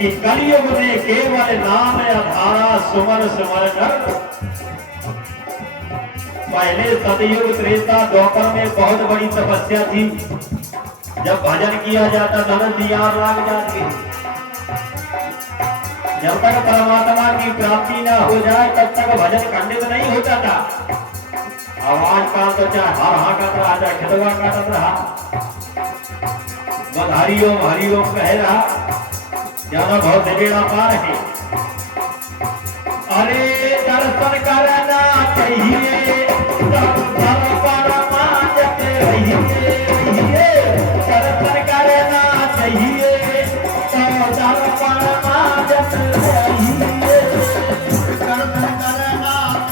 कि कलयुग में केवल नाम आधारा सुमर सुमर नर। पहले सतयुग त्रेता द्वापर में बहुत बड़ी तपस्या थी। जब भजन किया जाता धन दियार लाग जाती। जब तक परमात्मा की प्राप्ति न हो जाए तब तक भजन खंडित नहीं होता था। आवाज का तो चाहे हर हाकत रहा, चाहे खिदवा काटत रहा, बस हरिओम हरिओम कह रहा, ज्यादा बहुत बेड़ा पार है। अरे दर्शन करना चाहिए दर्शन करना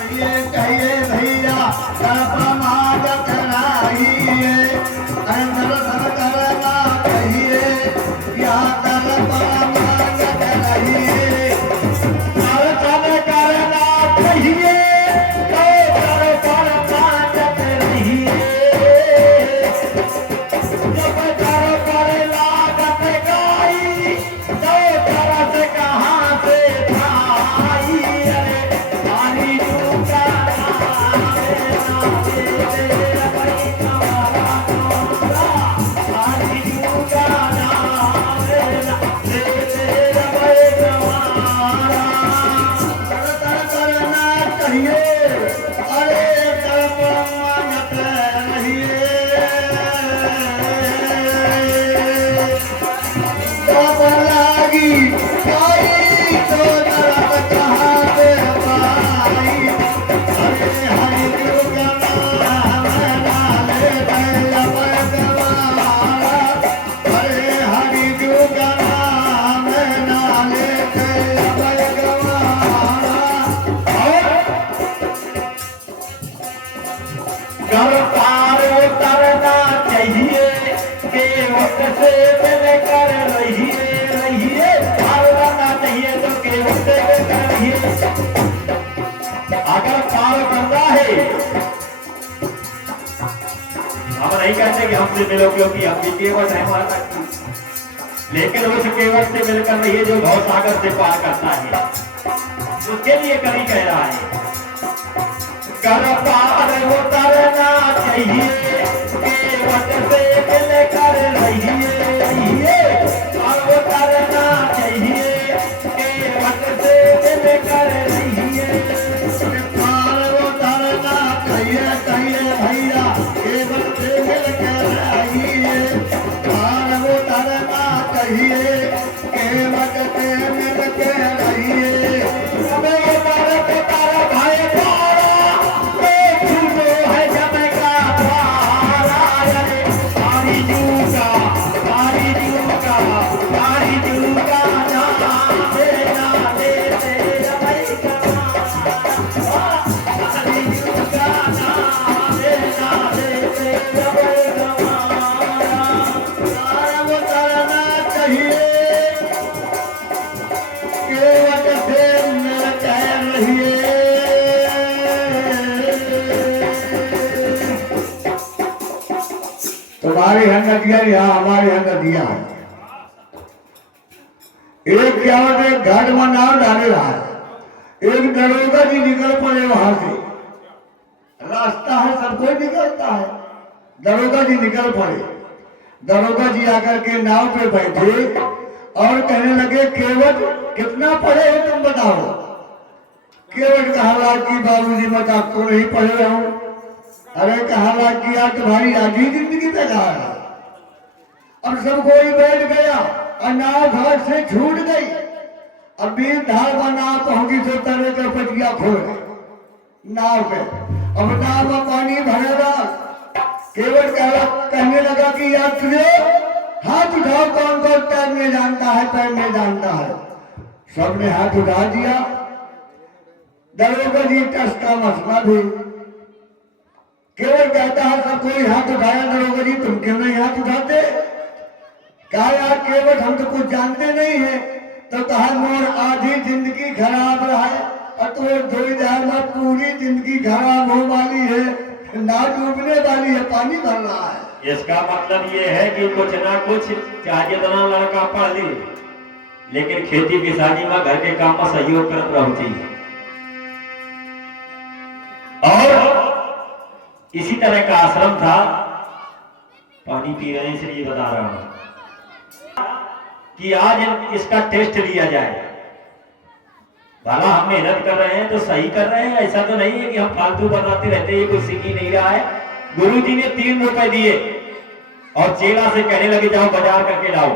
चाहिए कहिए भैया समाजत रहिए दर्शन करना चाहिए या समाजत रहिए दर्शन करना चाहिए अगर पार करना है। हम नहीं कहते कि हमसे मिलो क्योंकि हम भी केवट है माता की, लेकिन उस केवट से मिलकर रहिए जो भव सागर से पार करता है। उसके लिए कवि कह रहा है कर पार उतरना चाहिए केवट से मिलकर रहिए और उतरना चाहिए केवट से मिलकर रहिए। कहिए भैया केवट से मिलकर रहिए उतरना चाहिए केवट से मिलकर रहिए। तुम्हारे यहाँ नदिया यहाँ हमारे यहाँ नदिया है। एक क्या होता है घर में नाव डाले रहा है, एक दरोगा जी निकल पड़े वहां से, रास्ता है सब कोई निकलता है, दरोगा जी निकल पड़े। दरोगा जी आकर के नाव पे बैठे और कहने लगे केवट कितना पढ़े हो तुम बताओ। केवट कहा कि बाबूजी मत आप तो नहीं पढ़े रहे हो। अरे कहा कि यार तुम्हारी आधी जिंदगी बेकार है। अब सब कोई बैठ गया और नाव घाट से छूट गई। अब बीच धार पर नाव पहुंची तो तरह के पटिया खोल नाव पे। अब नाव में पानी भरेगा। केवट कहने लगा कि यात्रियों हाथ उठाओ कौन कौन तैरने जानता है तैरने जानता है। सबने हाथ उठा दिया। दरोगा जी टस का मसला भी। केवल कहता है सब कोई हाथ उठाया। दरोगा जी तुम क्यों नहीं हाथ उठाते। कहा यार केवट हम तो कुछ जानते नहीं है। तो कहा मोर आधी जिंदगी खराब रहा है और तो थोड़ी देर में पूरी जिंदगी खराब हो वाली है। ना डूबने वाली है पानी भर रहा है। इसका मतलब ये है कि कुछ ना कुछ चाहे जितना लड़का पढ़ ले लेकिन खेती किसानी में घर के काम में सहयोग करत रहू चाहिए। और इसी तरह का आश्रम था, पानी पी रहे हैं इसलिए बता रहा हूं कि आज इसका टेस्ट लिया जाए। भला हम मेहनत कर रहे हैं तो सही कर रहे हैं, ऐसा तो नहीं है कि हम फालतू बनाते रहते हैं, कुछ सीख ही नहीं रहा है। गुरु जी ने 3 रुपए दिए और चेला से कहने लगे जाओ बाजार करके लाओ।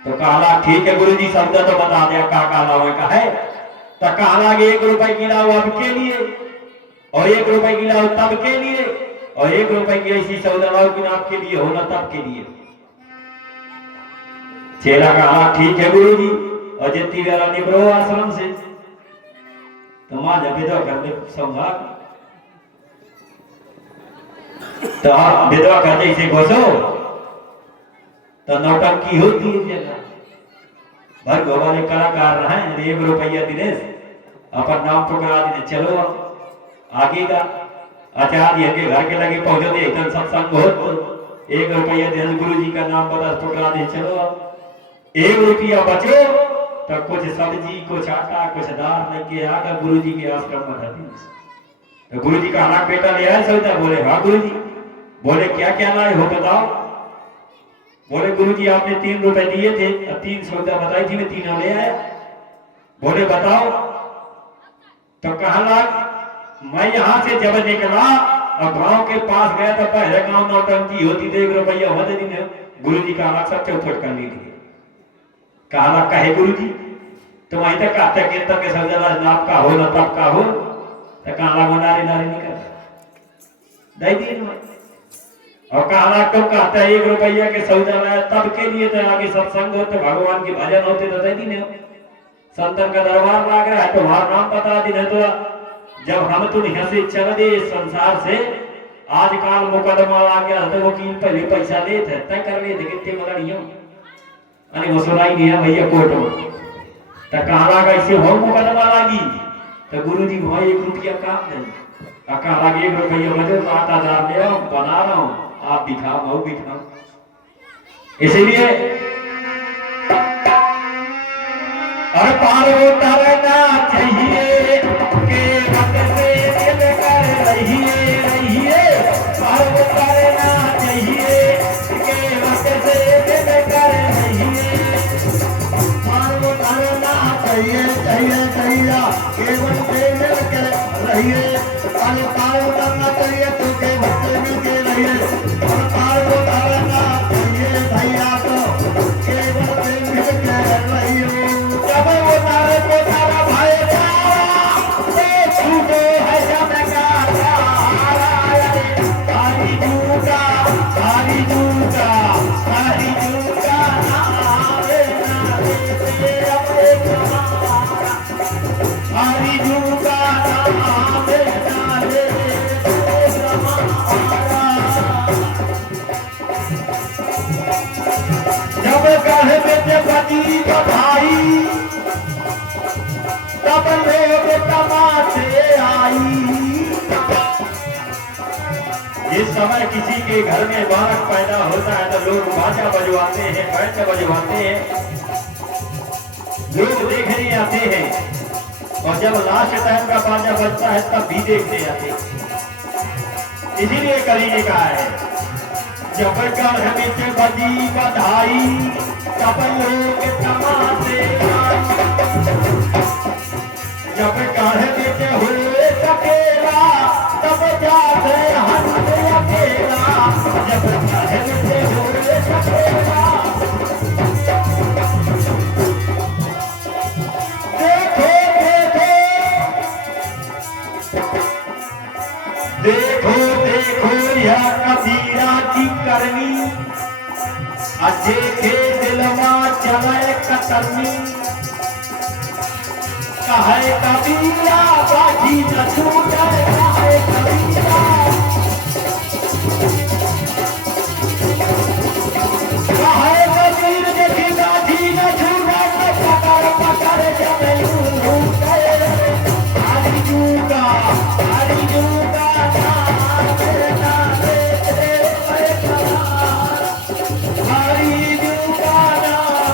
तो कहा ठीक है गुरु जी, सौदा तो बता दिया का लाओ का है। तो कहा 1 रुपए की लाओ अब के लिए, और 1 रुपए की लाओ तब के लिए, और 1 रुपए की ऐसी सौदा लाओ कि आपके लिए हो ना तब के लिए। चेला कहा ठीक है गुरु जी, और जितनी वाला निकलो आश्रम से तो मां जब विधवा करने समझा तो विधवा कहते इसे घोषो तो नौटंकी होती है। भर वाले कलाकार हैं 1 रुपया दिनेश अपन नाम पकड़ा देने, चलो आगे का आचार्य के घर के लगे पहुंचो दे एकदम सत्संग हो तो 1 रुपया दिनेश गुरु जी का नाम पकड़ा दे, चलो 1 रुपया बचो तो कुछ सब्जी कुछ आटा कुछ दाल लेके आकर गुरु जी के आश्रम में रहती। तो गुरु जी का हमारा बेटा ले आए सौदा, बोले हाँ गुरु जी। बोले क्या क्या लाए हो बताओ। बोले गुरु जी आपने 3 रुपए दिए थे, 3 सौदा बताई थी, मैं 3 ले आया। बोले बताओ। तो कहा मैं यहाँ से जब निकला और गांव के पास गया तो पहले गांव नौटंकी होती थी, 1 रुपया होते दिन गुरु जी का सब चौपट कर ली थी। कहा कहे गुरु जी तुम वहीं तक कहते कि तक सौदा नाप का हो ना तब का हो। तो कहा वो नारे नारे नहीं करता दे दिए। और कहा तुम कहते 1 रुपया के सौदा लाया तब के लिए, तो आगे सत्संग हो तो भगवान के भजन होते तो दे दी। संतन का दरबार लाग रहा है तो वहां नाम बता दी। तो जब हम तुम यहाँ से चल दे संसार से, आजकल मुकदमा आ गया तो वकील पहले पैसा लेते तय कर लेते कितने मलड़ियों अरे वो सुनाई नहीं है भैया कोर्ट में। तो कहा कैसे हो मुकदमा लागी। तो गुरु जी वहां 1 रुपया काम नहीं। कहा 1 रुपया बजे 8,000 ले आओ बना रहा हूं, आप भी खाओ मैं भी खाओ। इसीलिए और पार उतरना चाहिए के वक्त से दिल कर रहिए, पार उतरना चाहिए के वक्त से दिल कर रहिए, पार उतारना चाहिए चाहिए चाहिए केवल से मिल के रहिए। और पार उतारना चाहिए तो केवल से मिल के रहिए। और पार उतारना चाहिए भैया तो केवल से मिल के रहिए। जब उतारे तो तारा भाई छूटो है जब हरी जूता हरी जूता हरी जूता नारे नारे हरी जूता नारे नारे जब गढ़ में पति बधाई तब लोग तमाशे आई। जिस समय किसी के घर में बालक पैदा होता है तो लोग बाजा बजवाते हैं, बैंड बजवाते हैं, लोग देखने आते हैं। और जब लास्ट टाइम का बाजा बजता है तब भी देखने आते हैं। इसीलिए कवि ने कहा है जब गढ़ में बजी बधाई तब लोग तमाशे आई। जब गढ़ में हुए सकेला तब जाते हंसे अकेला। जब गढ़ में हुए सकेला देखो देखो देखो यह कबीरा की करनी, देखे दिलवा चले कतरनी। कहे कबीरा बाजी न छूटे, कहे कबीरा कहे कबीर देखी बाजी न छूटे, पकड़ पकड़ चले लूटे। हरी जूता हरी जूता नारे नारे हरी जूता नारे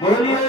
बोलिए